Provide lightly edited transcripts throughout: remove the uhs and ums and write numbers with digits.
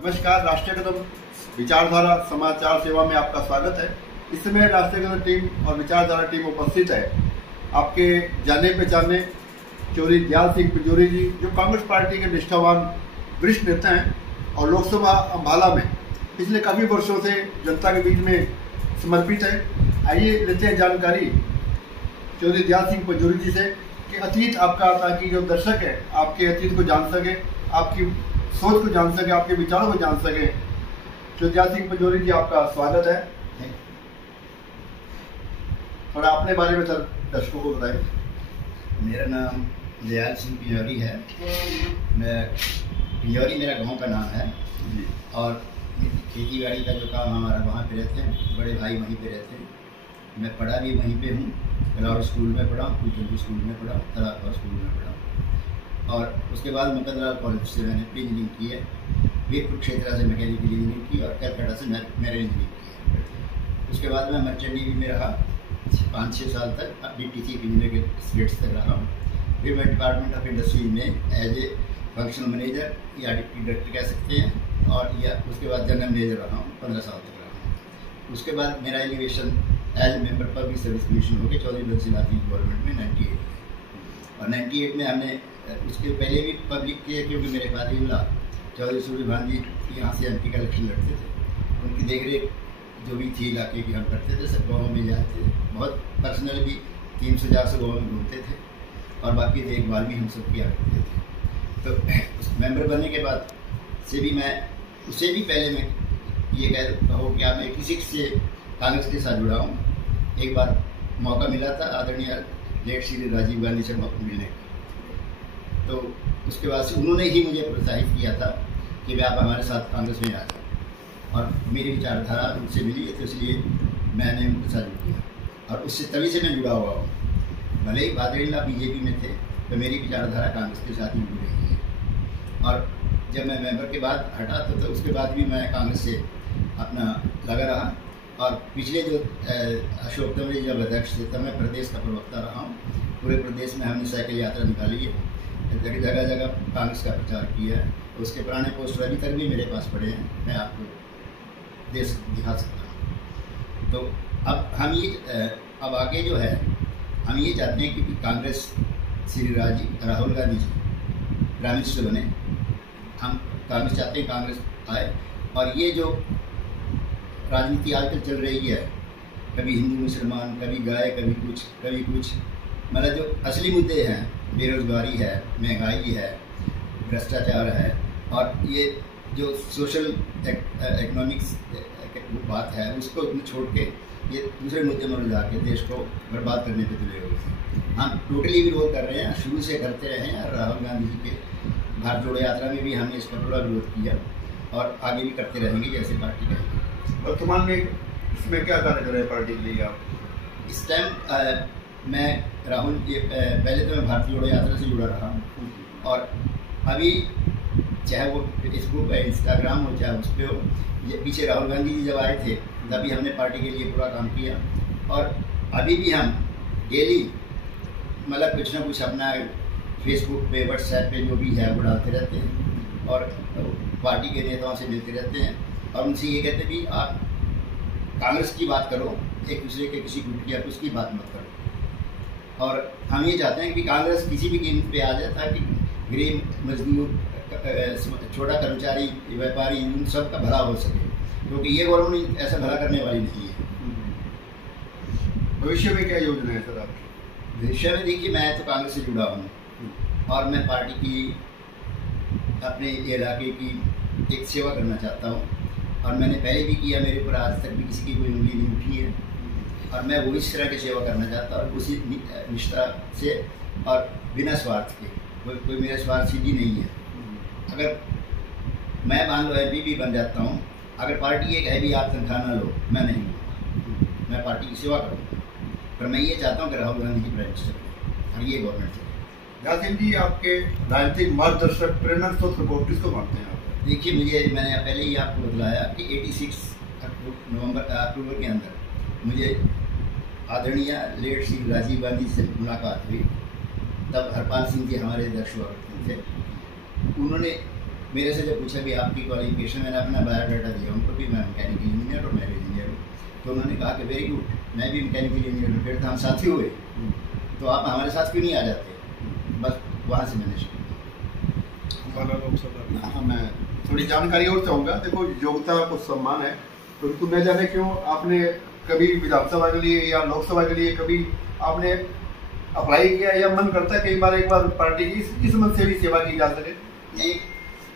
नमस्कार, राष्ट्रीय कदम विचारधारा समाचार सेवा में आपका स्वागत है। इस समय राष्ट्रीय कदम टीम और विचारधारा टीम उपस्थित है। आपके जाने पहचाने चौधरी दयाल सिंह पिंजौरी जी, जो कांग्रेस पार्टी के निष्ठावान वरिष्ठ नेता हैं और लोकसभा अम्बाला में पिछले काफी वर्षों से जनता के बीच में समर्पित है। आइए लेते हैं जानकारी चौधरी दयाल सिंह पिंजौरी जी से कि अतीत आपका, ताकि जो दर्शक है आपके अतीत को जान सके, आपकी सोच को जान सके, आपके विचारों को जान सके। चौधरी दयाल सिंह पिंजौरी जी, आपका स्वागत है। थोड़ा अपने बारे में सर दर्शकों को बताएं। मेरा नाम दयाल सिंह पिंजौरी है। मैं पिंजौरी मेरा गांव का नाम है और खेती बाड़ी का जो काम हमारा वहाँ पे रहते हैं, बड़े भाई वहीं पे रहते हैं। मैं पढ़ा भी वहीं पे हूँ। कलार स्कूल में पढ़ा, कुलचंदी स्कूल में पढ़ा, तलाकौर स्कूल में पढ़ा और उसके बाद मुकदरा कॉलेज से मैंने प्री इंजीनियरिंग की है। वीरपुर क्षेत्र से मैकेनिकल इंजीनियरिंग की और कलकत्ता से मैरिन इंजीनियरिंग की है। उसके बाद मैं मर्चेंट नेवी में रहा 5-6 साल तक, डिप्टी चीफ इंजीनियर के स्टेट्स तक रहा हूँ। फिर मैं डिपार्टमेंट ऑफ इंडस्ट्री में एज ए फंक्शनल मैनेजर या डिप्टी डायरेक्टर कह सकते हैं और या उसके बाद जनरल मैनेजर रहा हूँ, 15 साल तक रहा हूँ। उसके बाद मेरा elevation as member public service commission हो गया चौधरी बंसी लाल की गवर्नमेंट में 98 और 98 में हमने उसके पहले भी पब्लिक किए, क्योंकि मेरे फादर चौधरी सूर्य भान जी यहाँ से MP का इलेक्शन लड़ते थे। उनकी देखरेख जो भी थी इलाके की हम करते थे, सब गाँव में जाते थे, बहुत पर्सनल भी 300-400 गाँव में घूमते थे और बाकी देखभाल भी हम सब किया करते थे। तो उस मेंबर बनने के बाद से भी मैं, उससे भी पहले मैं ये कहो क्या मैं 86 से कांग्रेस के साथ जुड़ा हूँ। एक बार मौका मिला था आदरणीय लेट श्री राजीव गांधी से मौका मिलने का, तो उसके बाद से उन्होंने ही मुझे प्रोत्साहित किया था कि वे आप हमारे साथ कांग्रेस में आ जाए और मेरी विचारधारा उनसे मिली है, तो इसलिए मैंने उनके साथ जुड़ किया और उससे तभी से मैं जुड़ा हुआ हूँ। भले ही फादर BJP में थे, तो मेरी विचारधारा कांग्रेस के साथ ही जुड़ रही है। और जब मैं मेंबर के बाद हटा तो उसके बाद भी मैं कांग्रेस से अपना लगा रहा और पिछले जो अशोक तंवर जी जब अध्यक्ष थे तब मैं प्रदेश का प्रवक्ता रहा हूँ। पूरे प्रदेश में हमने साइकिल यात्रा निकाली है, जगह जगह कांग्रेस का प्रचार किया है। उसके पुराने पोस्टर अभी तक भी मेरे पास पड़े हैं, मैं आपको दिखा सकता हूँ। तो अब आगे जो है हम ये चाहते हैं कि कांग्रेस श्री राहुल गांधी जी प्राइम मिनिस्टर बने। हम कांग्रेस चाहते हैं कांग्रेस आए और ये जो राजनीति आजकल चल रही है, कभी हिंदू मुसलमान, कभी गाय, कभी कुछ, मतलब जो असली मुद्दे हैं, बेरोजगारी है, महंगाई है, भ्रष्टाचार है और ये जो सोशल इकोनॉमिक्स बात है उसको छोड़ के ये दूसरे मुद्दे में उलझा के देश को बर्बाद करने पे तुले हुए। हम टोटली विरोध कर रहे हैं, शुरू से करते रहे हैं। राहुल गांधी जी के भारत जोड़ो यात्रा में भी हमने इसका पूरा विरोध किया और आगे भी करते रहेंगे जैसे पार्टी रहेगी। वर्तमान में इसमें क्या कार्य कर रहे हैं पार्टी के लिए आप? इस टाइम मैं राहुल जी, पहले तो मैं भारत जोड़ो यात्रा से जुड़ा रहा हूँ और अभी चाहे वो फेसबुक है, इंस्टाग्राम हो, चाहे उस पर हो, ये पीछे राहुल गांधी जी जब आए थे तभी हमने पार्टी के लिए पूरा काम किया और अभी भी हम डेली मतलब कुछ ना कुछ अपना फेसबुक पे, व्हाट्सएप पे जो भी है वो डालते रहते हैं और पार्टी के नेताओं से मिलते रहते हैं और उनसे ये कहते हैं भी आप कांग्रेस की बात करो, एक दूसरे के किसी गुट या कुछ की बात मत करो। और हम ये चाहते हैं कि कांग्रेस किसी भी कीमत पे आ जाए ताकि गरीब, मजदूर, छोटा कर्मचारी, व्यापारी, उन सब का भला हो सके, क्योंकि ये गवर्नमेंट ऐसा भला करने वाली नहीं है। भविष्य में क्या योजना है सर आपकी? भविष्य में देखिए, मैं तो कांग्रेस से जुड़ा हूँ और मैं पार्टी की, अपने इलाके की एक सेवा करना चाहता हूँ और मैंने पहले भी किया, मेरे पर आज तक भी किसी की कोई उंगली नहीं उठी है और मैं वो इस तरह की सेवा करना चाहता हूँ उसी निष्ठा से और बिना स्वार्थ के। कोई मेरा स्वार्थ सीधी नहीं है। अगर मैं मान लो MP भी बन जाता हूँ, अगर पार्टी ये कहे भी आप तनख्वाह ना लो, मैं नहीं लूँगा, मैं पार्टी की सेवा करूँगा। पर मैं ये चाहता हूँ कि राहुल गांधी जी प्राइम मिनिस्टर बने और ये गवर्नमेंट चले। दयाल सिंह जी, आपके राजनीतिक मार्गदर्शक, प्रेरणा स्रोत को किसको मानते हैं आप? देखिए, मैंने पहले ही आपको बतलाया कि 86 अक्टूबर के अंदर मुझे आदरणीय लेट श्री राजीव गांधी से मुलाकात हुई। तब हरपाल सिंह जी हमारे अध्यक्ष हुआ करते थे। उन्होंने मेरे से जब पूछा कि आपकी क्वालिफिकेशन, मैंने अपना बायोडाटा दिया उनको भी, मैं मैकेनिकल इंजीनियर और मैं इंजीनियर हूँ। तो उन्होंने कहा कि वेरी गुड, मैं भी मैकेनिकल इंजीनियर हूँ, फिर तो हम साथी हुए, तो आप हमारे साथ क्यों नहीं आ जाते। बस वहाँ से मैंने शुरू किया। हाँ, मैं थोड़ी जानकारी और चाहूँगा। देखो, योग्यता को सम्मान है, तो न जाने क्यों आपने कभी विधानसभा के लिए या लोकसभा के लिए कभी आपने अप्लाई किया, या मन करता है कई बार एक बार पार्टी की इस मन से भी सेवा की जा सके? नहीं,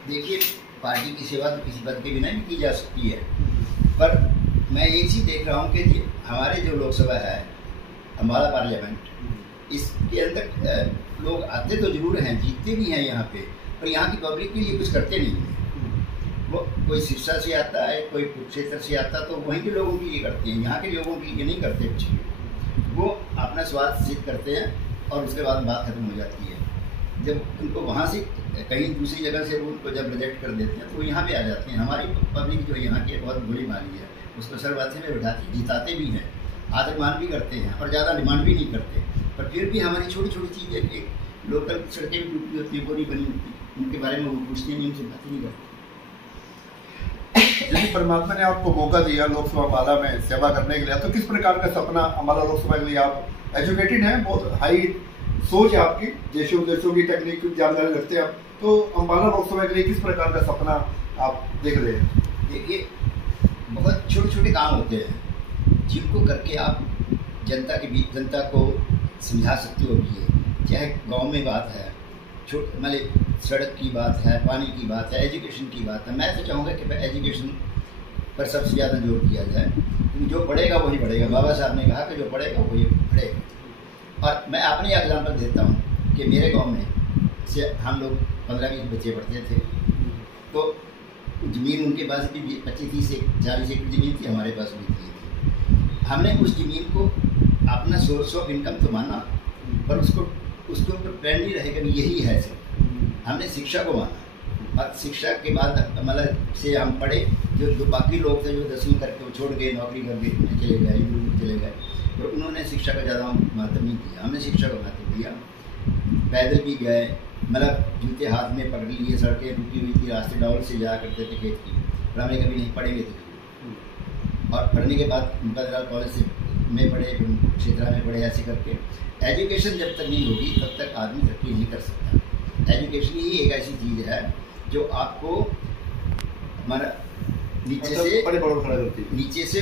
देखिए, पार्टी की सेवा तो किसी पद के बिना भी की जा सकती है, पर मैं एक चीज़ देख रहा हूँ कि हमारे जो लोकसभा है, अम्बाला पार्लियामेंट, इसके अंदर लोग आते तो जरूर हैं, जीतते भी हैं यहाँ पे, पर यहाँ की पब्लिक के लिए कुछ करते नहीं हैं। वो कोई सिरसा से आता है, कोई कुरुक्षेत्र से आता, तो वहीं के लोगों के लिए करते हैं, यहाँ के लोगों के लिए नहीं करते कुछ भी। वो अपना स्वार्थ सिद्ध करते हैं और उसके बाद बात खत्म हो जाती है। जब उनको वहाँ से कहीं दूसरी जगह से उनको जब रिजेक्ट कर देते हैं तो वो यहाँ पे आ जाते हैं। हमारी पब्लिक जो यहाँ की बहुत बुरी मानी है, उसको सर्वाथी में बिठाती, जिताते भी हैं, आदर मान भी करते हैं और ज़्यादा डिमांड भी नहीं करते, पर फिर भी हमारी छोटी छोटी चीज़ें, एक लोकल सड़कें भी टूटी होती हैं, पूरी बनी होती है, उनके बारे में वो पूछते नहीं, उनसे बात नहीं करते। यदि परमात्मा ने आपको मौका दिया लोकसभा अम्बाला में सेवा करने के लिए, तो किस प्रकार का सपना अम्बाला लोकसभा के लिए? आप एजुकेटेड हैं, बहुत हाई सोच है आपकी, देशों विदेशों की टेक्निक की जानकारी रखते हैं आप, तो अम्बाला लोकसभा के लिए किस प्रकार का सपना आप देख रहे हैं? देखिए, बहुत छोटे छोटे काम होते हैं जिनको करके आप जनता के बीच, जनता को समझा सकते हो भी है। चाहे गांव में बात है, मतलब सड़क की बात है, पानी की बात है, एजुकेशन की बात है, मैं तो चाहूँगा कि एजुकेशन पर सबसे ज़्यादा जोर दिया जाए, क्योंकि जो पढ़ेगा वही बढ़ेगा। बाबा साहब ने कहा कि जो पढ़ेगा वही बढ़ेगा। और मैं अपनी एग्जाम्पल देता हूँ कि मेरे गाँव में से हम लोग 15-20 बच्चे पढ़ते थे, तो ज़मीन उनके पास भी 25-30 से 40 एकड़ ज़मीन थी, हमारे पास भी थी। हमने उस ज़मीन को अपना सोर्स ऑफ इनकम तो माना, पर उसके ऊपर प्लान नहीं रहेगा कि यही है सर। हमने शिक्षा को माना, और शिक्षा के बाद मतलब से हम पढ़े। जो बाकी लोग थे जो 10वीं करके वो छोड़ गए, नौकरी करके चले गए, यूरोप चले गए, तो उन्होंने शिक्षा का ज़्यादा महत्व नहीं दिया, हमने शिक्षा को महत्व दिया। पैदल भी गए, मतलब जूते हाथ में पकड़ लिए, सड़कें रुकी हुई थी, रास्ते डाउन से जाया करते थे खेत की, पर हमने कभी नहीं पढ़ेंगे थे। और पढ़ने के बाद मुंकादलाल कॉलेज से में पढ़े, फिर क्षेत्रा में पढ़े, ऐसे करके एजुकेशन जब तक नहीं होगी तब तक आदमी तरक्की नहीं कर सकता। एजुकेशन ही एक ऐसी चीज़ है जो आपको हमारा नीचे से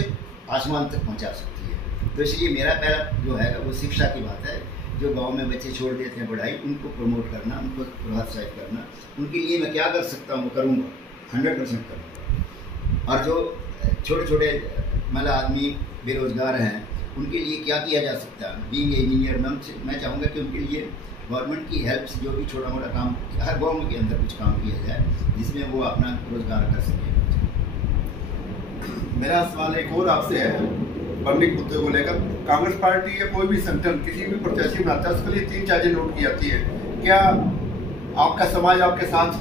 आसमान तक पहुंचा सकती है। तो इसलिए मेरा पहला जो है वो शिक्षा की बात है। जो गांव में बच्चे छोड़ देते हैं पढ़ाई, उनको प्रमोट करना, उनको प्रोत्साहित करना, उनके लिए मैं क्या कर सकता हूँ वो करूँगा, 100% करूँगा। और जो छोटे छोटे मतलब आदमी बेरोजगार हैं, उनके लिए क्या किया जा सकता है, बीइंग इंजीनियर, मैं चाहूँगा कि उनके लिए गवर्नमेंट की हेल्प से जो भी छोटा मोटा काम हर गाँव के अंदर कुछ काम किया जाए जिसमें वो अपना रोजगार कर सके। मेरा सवाल एक और आपसे है पब्लिक मुद्दे को लेकर। कांग्रेस पार्टी या कोई भी संगठन किसी भी प्रत्याशी बनाता है, उसके लिए 3 चीजें नोट की जाती है। क्या आपका समाज आपके साथ?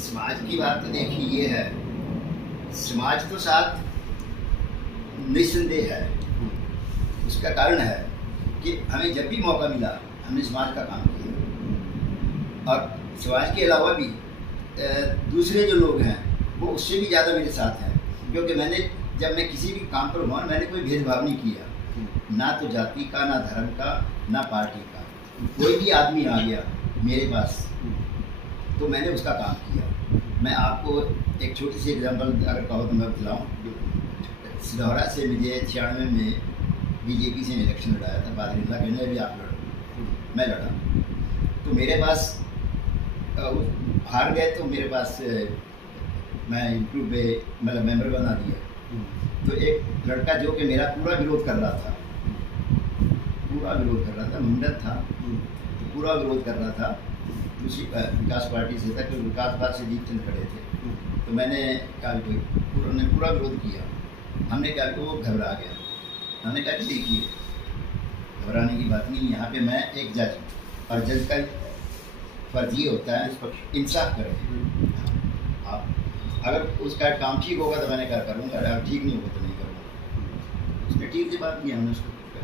समाज की बात तो देखिए ये है, समाज तो साथ निस्संदेह है। उसका कारण है कि हमें जब भी मौका मिला हमने समाज का काम किया, और समाज के अलावा भी दूसरे जो लोग हैं वो उससे भी ज़्यादा मेरे साथ हैं, क्योंकि जब मैं किसी भी काम पर हुआ मैंने कोई भेदभाव नहीं किया, ना तो जाति का, ना धर्म का, ना पार्टी का। कोई भी आदमी आ गया मेरे पास तो मैंने उसका काम किया। मैं आपको एक छोटी सी एग्जांपल अगर कहो तो मैं बताऊँ। सिधौरा से मुझे 96 में बीजेपी से इलेक्शन लड़ाया था, बादल कहने भी आप लड़ो, मैं लड़ा, तो मेरे पास हार गए, तो मेरे पास मैं यूट्यूब पे मतलब मेंबर बना दिया। तो एक लड़का जो कि मेरा पूरा विरोध कर रहा था, मुंडन था, तो पूरा विरोध कर रहा था, उसी विकास पार्टी से था, क्योंकि विकास पार्टी से दीपचंद खड़े थे। तो मैंने कहा उन्होंने पूरा विरोध किया, हमने कहा कि वो घबरा गया। हमने कहा कि देखिए घबराने की बात नहीं, यहाँ पे मैं एक जज हूँ और जज का फर्ज ये होता है इंसाफ करें। आप अगर उसका काम ठीक होगा तो मैंने कहा करूँगा, अगर ठीक नहीं होगा तो नहीं करूँगा। उसने ठीक से बात की, हमने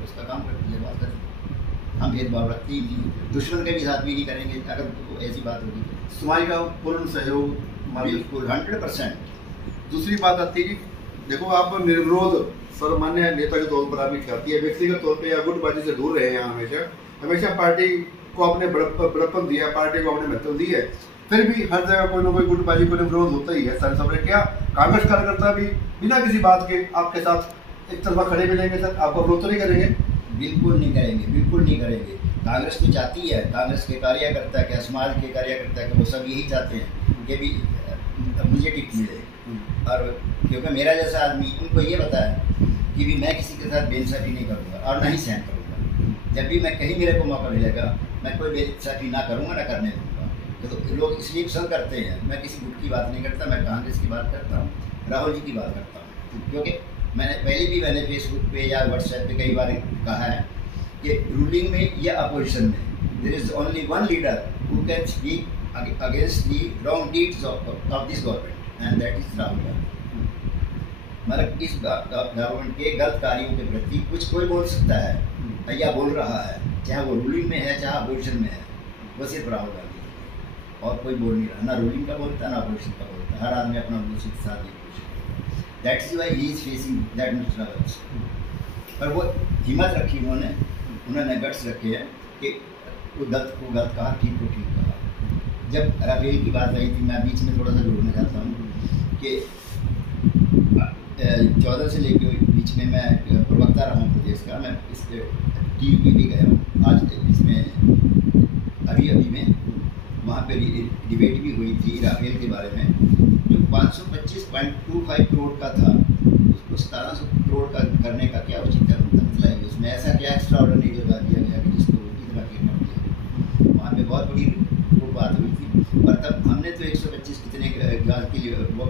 उसका काम कर दिया, बात करें। हम भेदभाव रखते ही नहीं, दुश्मन के भी साथ भी नहीं करेंगे अगर ऐसी बात होगी। समाज का पूर्ण सहयोग बिल्कुल 100%। दूसरी बात आती है, देखो आप निर्विरोध सर्वमान्य नेता के तौर पर आपकी ख्याति है, व्यक्तिगत तौर पर या गुटबाजी से दूर रहे हैं, हमेशा पार्टी को आपने बड़प्पन दिया, पार्टी को आपने महत्व दी है, फिर भी हर जगह कोई ना कोई गुटबाजी को विरोध होता ही है सर। सब क्या कांग्रेस कार्यकर्ता भी बिना किसी बात के आपके साथ एक तरफा खड़े मिलेंगे सर? आपको विरोध तो नहीं करेंगे? बिल्कुल नहीं करेंगे, बिल्कुल नहीं करेंगे। कांग्रेस तो चाहती है, कांग्रेस के कार्यकर्ता क्या, समाज के कार्यकर्ता क्या, वो सब यही चाहते हैं कि भी मुझे टिकट मिले। और क्योंकि मेरा जैसा आदमी, उनको ये पता है कि भी मैं किसी के साथ बेइंसाफी नहीं करूँगा और ना ही सहन करूँगा। जब भी मैं कहीं मेरे को मौका मिलेगा, मैं कोई बेइंसाफी ना करूँगा, ना करने दूँगा। तो लोग इसलिए पसंद करते हैं। मैं किसी गुट की बात नहीं करता, मैं कांग्रेस की बात करता हूँ, राहुल जी की बात करता हूँ। क्योंकि मैंने फेसबुक पे या व्हाट्सएप पे कई बार कहा है कि रूलिंग में या अपोजिशन में there is only one leader who can speak against the wrong deeds of this government and that is Rahul Gandhi. मतलब इस गवर्नमेंट के गलत कार्यों के प्रति कुछ कोई बोल सकता है या बोल रहा है, चाहे वो रूलिंग में है चाहे अपोजिशन में है, वो सिर्फ राहुल गांधी है और कोई बोल नहीं रहा। ना रूलिंग का बोलता है ना अपोजिशन का बोलता है, हर आदमी अपना दूसरे के साथ। That's why he is facing that much troubles। पर वो हिम्मत रखी उन्होंने गट्स रखे हैं कि वो गलत को गलत कहा, ठीक को ठीक कहा। जब राफेल की बात आई थी, मैं बीच में थोड़ा सा जोड़ना चाहता हूँ कि 14 से लेकर बीच में मैं प्रवक्ता रहा हूँ प्रदेश का। मैं इस टीवी भी गया हूँ, आज इसमें अभी में वहाँ पे डिबेट भी हुई थी राफेल के बारे में। जो 525.25 करोड़ का था, उसको 1700 करोड़ का करने का क्या उचित मतलब है? उसमें ऐसा क्या एक्स्ट्रा ऑर्डिनरी लगा दिया गया कि जिसको इतना कीमत दिया? वहाँ पे बहुत बड़ी वो बात हुई थी। और तब हमने तो 125 कितने गैस के लिए वो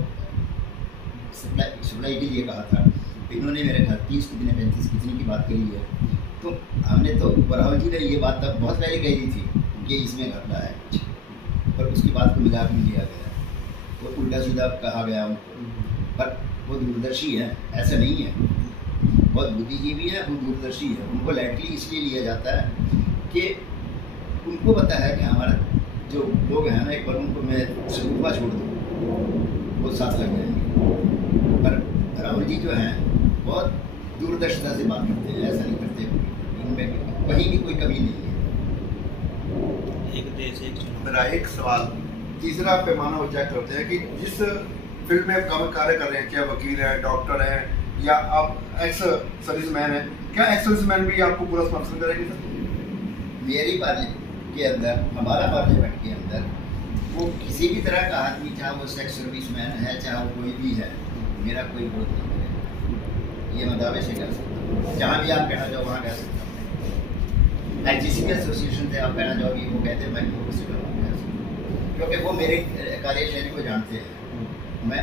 सप्लाई के लिए कहा था, इन्होंने मेरे ख्याल 30 कितने 35 कितने की बात करी है। तो हमने तो राहुल जी ने ये बात तब बहुत पहले कही दी थी कि इसमें घटना है कुछ, पर उसकी बात को मजाक में लिया गया, तो उल्टा सीधा कहा गया उनको। पर वो दूरदर्शी है, ऐसा नहीं है, बहुत बुद्धिजीवी है, वो दूरदर्शी है। उनको लाइटली इसलिए लिया जाता है कि उनको पता है कि हमारा जो लोग हैं ना, एक बार उनको मैं सरूपा छोड़ दूँ वो साथ लग जाएंगे। पर राहुल जी जो हैं बहुत दूरदर्शिता से बात करते हैं, ऐसा नहीं करते, उनमें कहीं भी कोई कमी नहीं है। एक देश एक मेरा एक सवाल, तीसरा पैमाना वो चेक करते हैं कि जिस फील्ड में आप कार्य कर रहे हैं, चाहे वकील हैं, डॉक्टर हैं या आप एक्स सर्विसमैन हैं, क्या एक्स सर्विसमैन भी आपको पूरा समर्थन करेंगे सर? मेरी पार्लियामेंट के अंदर, हमारा पार्लियामेंट के अंदर वो किसी भी तरह का आदमी, चाहे वो एक्स सर्विसमैन है चाहे वो कोई भी है, मेरा कोई विरोध नहीं करेगा। ये मैं दावे से कह सकता हूँ। जहाँ भी आप कहना चाहो वहाँ कह सकता हूँ। जिस भी एसोसिएशन से आप कहना चाहोगे वो कहते हैं मैं उससे क्योंकि वो मेरे कार्यशैली को जानते हैं। मैं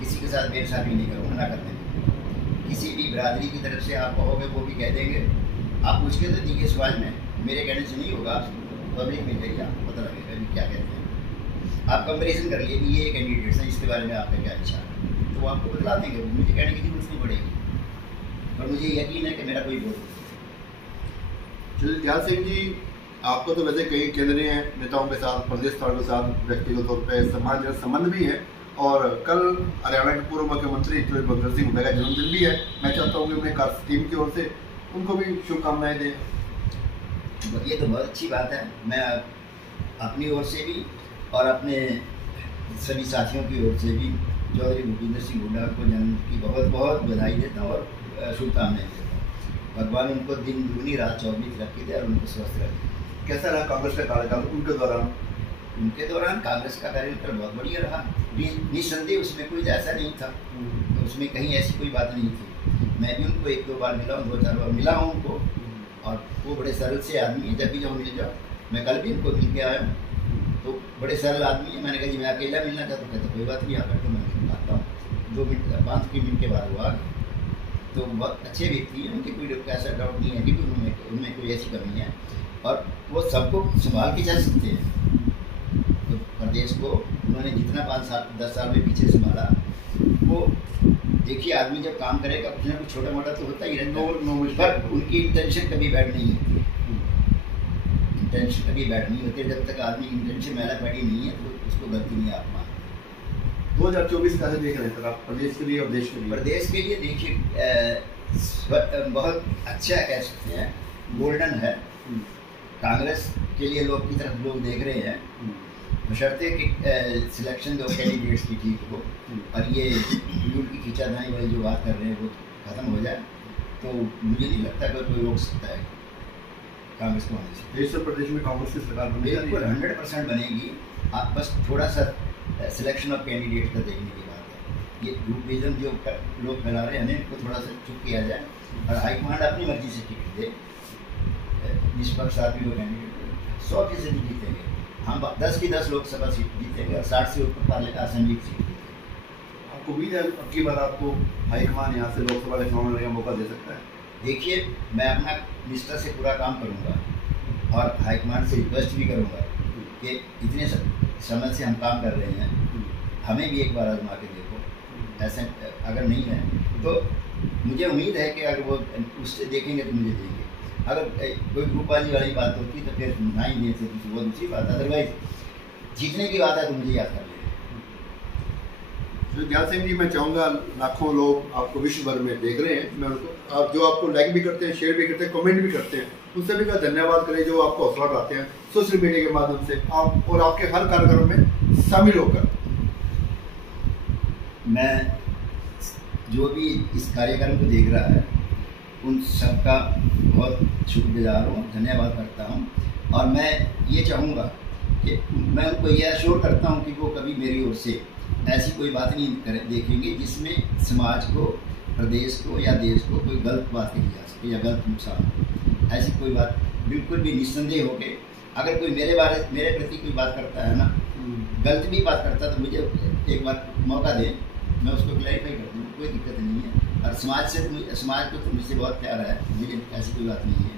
किसी के साथ बेइंसाफी नहीं करूँगा, ना करने। किसी भी बिरादरी की तरफ से आप कहोगे वो भी कह देंगे। आप पूछ के तो देखिए समाज में, मेरे कहने से नहीं होगा, पब्लिक में जाइए, आपको पता लगेगा कि क्या कहते हैं। आप कंपेरिजन कर लिए कि ये कैंडिडेट्स हैं, इसके बारे में आपका क्या विचार है, तो वो आपको बतला देंगे। मुझे कहने की जरूरत नहीं पड़ेगी, पर मुझे यकीन है कि मेरा कोई वोट। चलिए ध्यान सिंह जी, आपको तो वैसे कई केंद्रीय नेताओं के साथ, प्रदेश के साथ व्यक्तिगत तौर पर सम्मान संबंध भी है, और कल हरियाणा के पूर्व मुख्यमंत्री भगवंत सिंह हुड्डा का जन्मदिन भी है। मैं चाहता हूँ कि अपने टीम की ओर से उनको भी शुभकामनाएं दें। ये तो बहुत अच्छी बात है। मैं अपनी ओर से भी और अपने सभी साथियों की ओर से भी चौधरी भूपेंद्र सिंह हुड्डा को जन्म की बहुत बहुत बधाई देता हूँ और शुभकामनाएं देता हूँ। भगवान उनको दिन दूनी रात 24 रखे थे और उनको स्वस्थ रखे। कैसा रहा कांग्रेस का कार्यकाल उनके दौरान? उनके दौरान कांग्रेस का कार्यकाल बहुत बढ़िया रहा, निस्संदेह। उसमें कोई ऐसा नहीं था, तो उसमें कहीं ऐसी कोई बात नहीं थी। मैं भी उनको 1-2 बार मिला हूँ, 2-4 बार मिला हूँ उनको, और वो बड़े सरल से आदमी है। जब भी जाओ मिल जाओ, मैं कल भी उनको मिल के आया हूँ, तो बड़े सरल आदमी है। मैंने कहा जी मैं अकेला मिलना चाहता हूँ, कहता कोई बात नहीं, आकर तो मैं आता हूँ। 2 मिनट 5 मिनट के बाद वो आ गए। तो बहुत अच्छे व्यक्ति हैं, उनकी कोई ऐसा डाउट नहीं है कि उनमें कोई ऐसी कमी है, और वो सबको संभाल के चल सकते हैं। तो प्रदेश को उन्होंने जितना 5-10 साल में पीछे संभाला, वो देखिए आदमी जब काम करेगा कुछ ना कुछ छोटा मोटा तो होता ही रहता है, पर उनकी इंटेंशन कभी बैड नहीं होती। इंटेंशन कभी बैड नहीं होती। जब तक आदमी इंटेंशन मैला पैडी नहीं है तो उसको गलती नहीं आप मान। 2024 कैसे देख रहे हैं सर आप प्रदेश के लिए और देश के लिए? प्रदेश के लिए देखिए बहुत अच्छा कह सकते हैं, गोल्डन है। कांग्रेस के लिए लोग की तरफ लोग देख रहे हैं, बशर्ते कि सिलेक्शन जो कैंडिडेट्स की ठीक हो और ये यूथ की खींचाधाई वाली जो बात कर रहे हैं वो खत्म हो जाए, तो मुझे नहीं लगता कि कोई रोक सकता है कांग्रेस को आने से। देश और प्रदेश में कांग्रेस की सरकार बिल्कुल 100% बनेगी। आप बस थोड़ा सा सिलेक्शन ऑफ कैंडिडेट का देखने की बात है। ये ग्रुपिज्म जो लोग फैला रहे हैं इनको थोड़ा सा चुप किया जाए और हाईकमांड अपनी मर्जी से टिकट दे। निष्पक्ष आदमी लोग कैंडिडेट 100% जीतेंगे। हम 10 की 10 लोकसभा सीट जीतेंगे और 60 से ऊपर असेंबली सीट जीतेंगे। आपको उम्मीद है अब की बार आपको हाईकमान यहाँ से लोकसभा का चुनाव लड़ने का मौका दे सकता है? देखिए, मैं अपना निष्ठा से पूरा काम करूँगा और हाईकमान से रिक्वेस्ट भी करूँगा कि इतने समय से हम काम कर रहे हैं, हमें भी एक बार आजमा के देखो। ऐसे अगर नहीं है तो मुझे उम्मीद है कि अगर वो उससे देखेंगे तो मुझे देंगे। अगर कोई ग्रुपबाजी वाली बात होती तो फिर ना ही देते, वो दूसरी बात। अदरवाइज जीतने की बात है तो मुझे याद कर लेंगे। दयाल सिंह जी, मैं चाहूँगा लाखों लोग आपको विश्व भर में देख रहे हैं, मैं उनको आप जो आपको लाइक भी करते हैं, शेयर भी करते हैं, कमेंट भी करते हैं, उन सभी का धन्यवाद करें जो आपको हौसला बढ़ाते हैं सोशल मीडिया के माध्यम से आप और आपके हर कार्यक्रम में शामिल होकर। मैं जो भी इस कार्यक्रम को देख रहा है उन सबका बहुत शुक्रगुजार हूँ, धन्यवाद करता हूँ। और मैं ये चाहूँगा कि मैं उनको ये अश्योर करता हूँ कि वो कभी मेरी ओर से ऐसी कोई बात नहीं देखेंगे जिसमें समाज को, प्रदेश को या देश को कोई गलत बात कही जा सके या गलत नुकसान हो। ऐसी कोई बात बिल्कुल भी निस्संदेह हो के अगर कोई मेरे प्रति कोई बात करता है ना, गलत भी बात करता है, तो मुझे एक बार मौका दें, मैं उसको क्लैरिफाई कर दूँ, कोई दिक्कत नहीं है। और समाज को तो मुझसे बहुत प्यार है, मुझे ऐसी कोई बात नहीं है।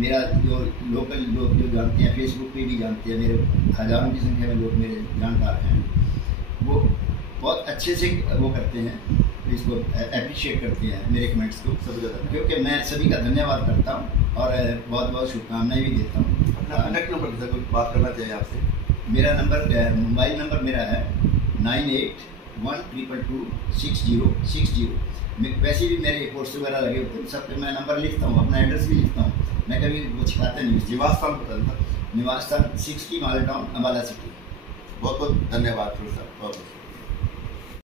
मेरा जो लोकल लोग जो जानते हैं, फेसबुक पे भी जानते हैं, मेरे हज़ारों की संख्या में लोग मेरे जानकार हैं, वो बहुत अच्छे से वो करते हैं, इसको अप्रिशिएट करते हैं मेरे कमेंट्स को, क्योंकि मैं सभी का धन्यवाद करता हूँ और बहुत बहुत शुभकामनाएं भी देता हूँ। अपना कनेक्ट नंबर जैसा कुछ बात करना चाहिए आपसे? मेरा नंबर, मोबाइल नंबर मेरा है 9812226060। वैसे भी मेरे पोस्ट वगैरह लगे होते हैं, सब पे मैं नंबर लिखता हूँ, अपना एड्रेस भी लिखता हूँ, मैं कभी वो छिपाता नहीं। निवास स्थान बदलता? निवास स्थान 60 माल टाउन, अम्बाला सिटी। बहुत बहुत धन्यवाद सर।